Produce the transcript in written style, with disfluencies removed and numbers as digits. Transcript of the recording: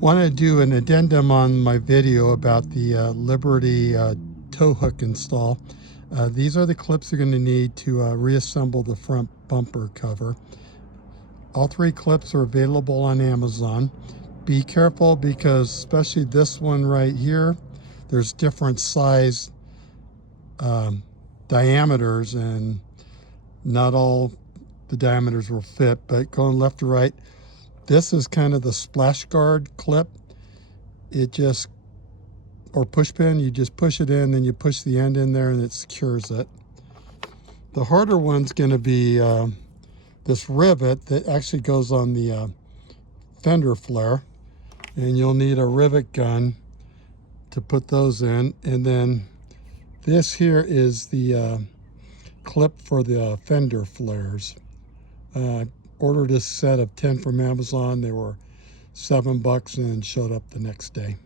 Want to do an addendum on my video about the Liberty tow hook install. These are the clips you're going to need to reassemble the front bumper cover. All three clips are available on Amazon. Be careful because especially this one right here, there's different size diameters and not all the diameters will fit, but going left to right, this is kind of the splash guard clip. It just, or push pin, you just push it in, then you push the end in there and it secures it. The harder one's going to be this rivet that actually goes on the fender flare, and you'll need a rivet gun to put those in. And then this here is the clip for the fender flares. Ordered a set of 10 from Amazon. They were $7 and showed up the next day.